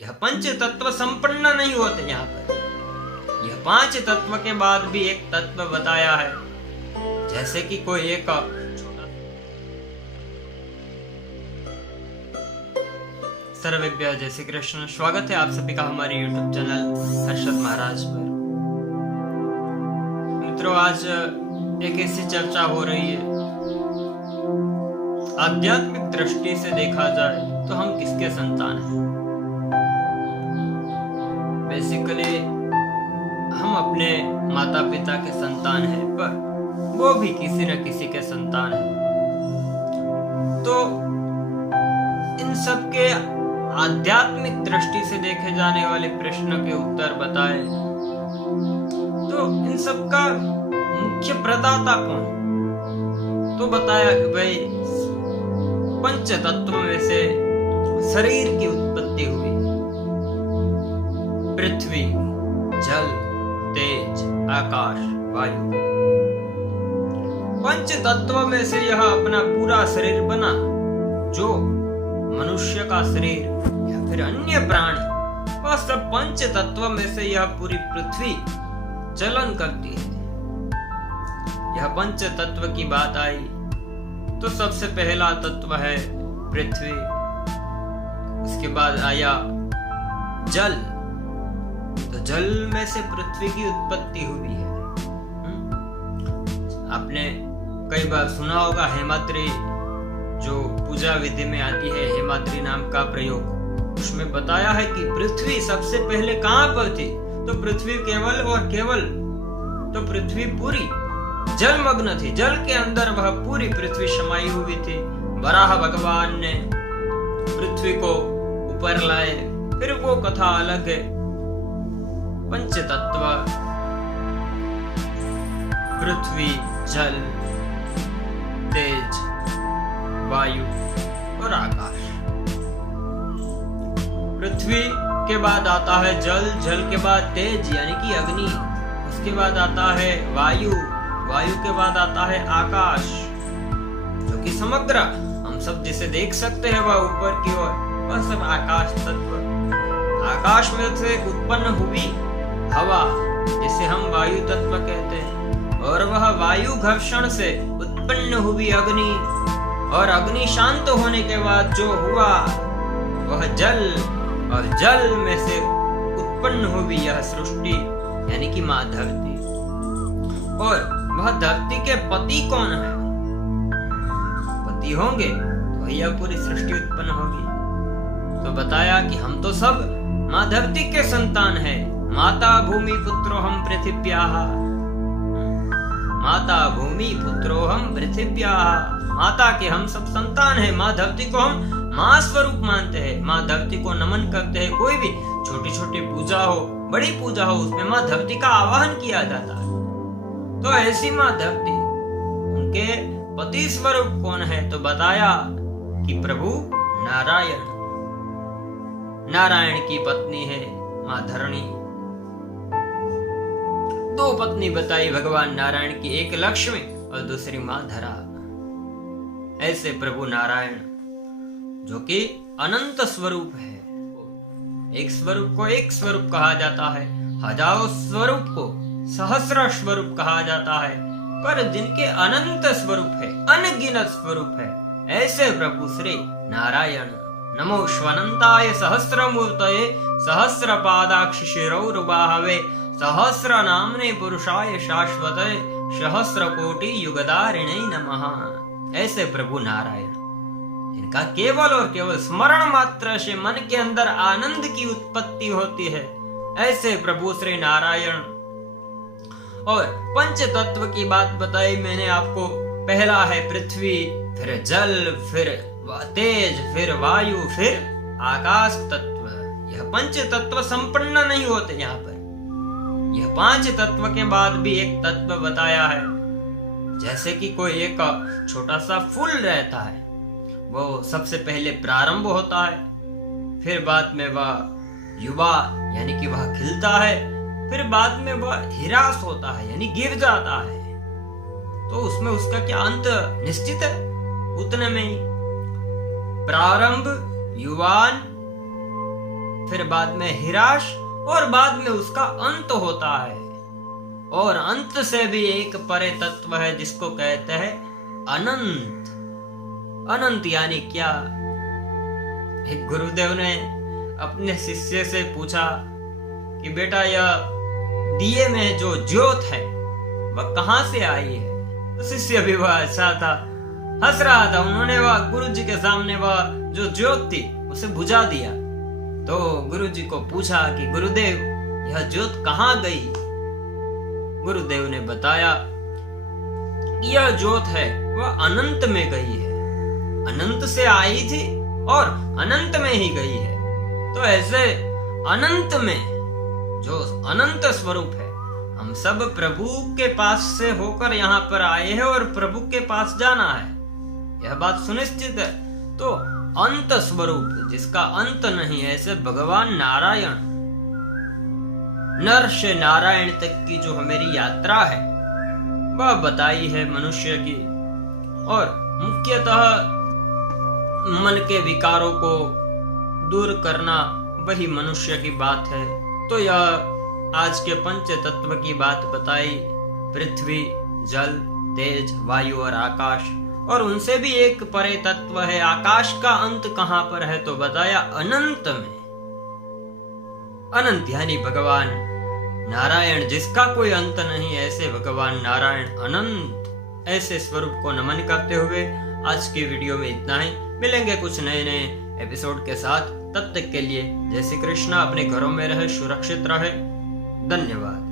यह पंच तत्व संपन्न नहीं होते। यहाँ पर यह पांच तत्व के बाद भी एक तत्व बताया है, जैसे कि कोई एक सर्वेभ्यः जय श्री कृष्ण। स्वागत है आप सभी का हमारे YouTube चैनल हर्षद महाराज पर। मित्रों, आज एक ऐसी चर्चा हो रही है, आध्यात्मिक दृष्टि से देखा जाए तो हम किसके संतान हैं। बेसिकली हम अपने माता पिता के संतान हैं, पर वो भी किसी न किसी के संतान हैं। तो इन सब के आध्यात्मिक दृष्टि से देखे जाने वाले प्रश्न के उत्तर बताए तो इन सब का मुख्य प्रदाता कौन, तो बताया कि भाई पंच तत्व में से शरीर की उत्पत्ति हुई। पृथ्वी, जल, तेज, आकाश, वायु, पंच तत्व में से यह अपना पूरा शरीर बना, जो मनुष्य का शरीर या फिर अन्य प्राणी, वह सब पंच तत्व में से यह पूरी पृथ्वी चलन करती है। यह पंच तत्व की बात आई तो सबसे पहला तत्व है पृथ्वी, उसके बाद आया जल। तो जल में से पृथ्वी की उत्पत्ति हुई है। आपने कई बार सुना होगा हेमाद्री, जो पूजा विधि में आती है, हेमाद्री नाम का प्रयोग, उसमें बताया है कि पृथ्वी सबसे पहले कहां पर थी, तो पृथ्वी केवल और केवल, तो पृथ्वी पूरी जलमग्न थी। जल के अंदर वह पूरी पृथ्वी समाई हुई थी। वराह भगवान ने पृथ्वी को ऊपर लाए, फिर वो कथा अलग है। पंच तत्व पृथ्वी, जल, तेज, वायु और आकाश। पृथ्वी के बाद आता है जल, जल के बाद तेज यानी कि अग्नि, उसके बाद आता है वायु, वायु के बाद आता है आकाश, जो कि समग्र हम सब जिसे देख सकते हैं वह ऊपर की ओर, वह सब आकाश तत्व। आकाश में से उत्पन्न हुई हवा, जिसे हम वायु तत्व कहते हैं, और वह वायु घर्षण से उत्पन्न हुई अग्नि, और अग्नि शांत होने के बाद जो हुआ वह जल, और जल में से उत्पन्न हुई यह सृष्टि यानी कि मां धरती। और वह धरती के पति कौन है? पति होंगे तो यह पूरी सृष्टि उत्पन्न होगी। तो बताया कि हम तो सब मां धरती के संतान हैं। माता भूमि पुत्रो हम पृथिव्याः, माता भूमि पुत्रो हम पृथिव्याः। माता के हम सब संतान हैं। माँ धरती को हम माँ स्वरूप मानते हैं, माँ धरती को नमन करते हैं। कोई भी छोटी छोटी पूजा हो, बड़ी पूजा हो, उसमें माँ धरती का आवाहन किया जाता है। तो ऐसी माँ धरती, उनके पति स्वरूप कौन है? तो बताया कि प्रभु नारायण, नारायण की पत्नी है माँ धरणी। दो पत्नी बताई भगवान नारायण की, एक लक्ष्मी और दूसरी माँ धरा। ऐसे प्रभु नारायण जो कि अनंत स्वरूप है, एक स्वरूप को एक स्वरूप कहा जाता है, हजारों स्वरूप को सहस्र स्वरूप कहा जाता है, पर जिनके अनंत स्वरूप है, अनगिनत स्वरूप है, ऐसे प्रभु श्री नारायण। नमो श्वनंताय सहस्रमूर्तये सहस्रपादाक्ष शिरौरुबाहवे सहस्र नामने पुरुषाय शाश्वते सहस्र कोटि युगदारिणे नमः। ऐसे प्रभु नारायण, इनका केवल और केवल स्मरण मात्र से मन के अंदर आनंद की उत्पत्ति होती है। ऐसे प्रभु श्री नारायण। और पंच तत्व की बात बताई मैंने आपको। पहला है पृथ्वी, फिर जल, फिर तेज, फिर वायु, फिर आकाश तत्व। यह पंच तत्व संपन्न नहीं होते। यहाँ पर यह पांच तत्व के बाद भी एक तत्व बताया है, जैसे कि कोई एक छोटा सा फूल रहता है, वो सबसे पहले प्रारंभ होता है, फिर बाद में वह युवा यानी कि वह खिलता है, फिर बाद में वह हिरास होता है यानी गिर जाता है। तो उसमें उसका क्या अंत निश्चित है? उतने में ही प्रारंभ, युवान, फिर बाद में हिराश और बाद में उसका अंत होता है। और अंत से भी एक परे तत्व है जिसको कहते हैं अनंत। अनंत यानी क्या? एक गुरुदेव ने अपने शिष्य से पूछा कि बेटा यह दिए में जो ज्योत है वह कहां से आई है? तो शिष्य भी वह अच्छा था, हंस रहा था। उन्होंने वह गुरु जी के सामने वह जो ज्योत थी उसे बुझा दिया। तो गुरु जी को पूछा कि गुरुदेव यह ज्योत कहां गई? गुरुदेव ने बताया यह ज्योत है वह अनंत में गई है। अनंत से आई थी और अनंत में ही गई है। तो ऐसे अनंत में जो अनंत स्वरूप है, हम सब प्रभु के पास से होकर यहाँ पर आए हैं और प्रभु के पास जाना है, यह बात सुनिश्चित है। तो अंत स्वरूप जिसका अंत नहीं है, ऐसे भगवान नारायण, नर से नारायण तक की जो हमारी यात्रा है वह बताई है मनुष्य की। और मुख्यतः मन के विकारों को दूर करना वही मनुष्य की बात है। तो यह आज के पंच तत्व की बात बताई, पृथ्वी, जल, तेज, वायु और आकाश। और उनसे भी एक परे तत्व है, आकाश का अंत कहां पर है? तो बताया अनंत में। अनंत यानी भगवान नारायण, जिसका कोई अंत नहीं, ऐसे भगवान नारायण अनंत, ऐसे स्वरूप को नमन करते हुए आज की वीडियो में इतना ही। मिलेंगे कुछ नए नए एपिसोड के साथ। तब तक के लिए जय श्री कृष्ण। अपने घरों में रहे, सुरक्षित रहे। धन्यवाद।